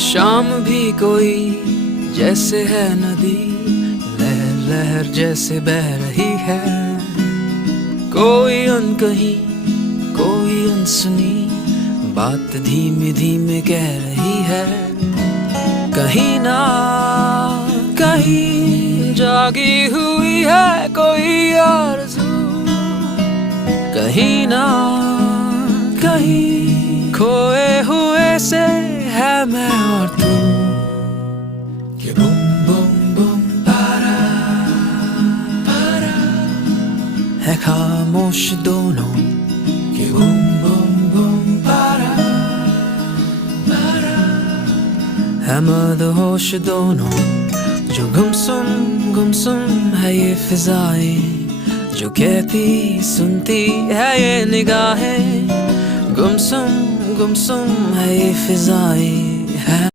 शाम भी कोई जैसे है नदी, लहर लहर जैसे बह रही है। कोई अनकही कोई अनसुनी बात धीमे धीमे कह रही है। कहीं ना कहीं जागी हुई है कोई आरज़ू, कहीं ना कहीं खोए हुए से है मैं और तू। कि बुम बुम बुम पारा पारा है खामोश दोनों। कि बुम बुम बुम पारा पारा है मदहोश दोनों। जो गुमसुम है ये फिजाएं, जो कहती सुनती है ये निगाहें। गुमसुम है ये फिजाएं है।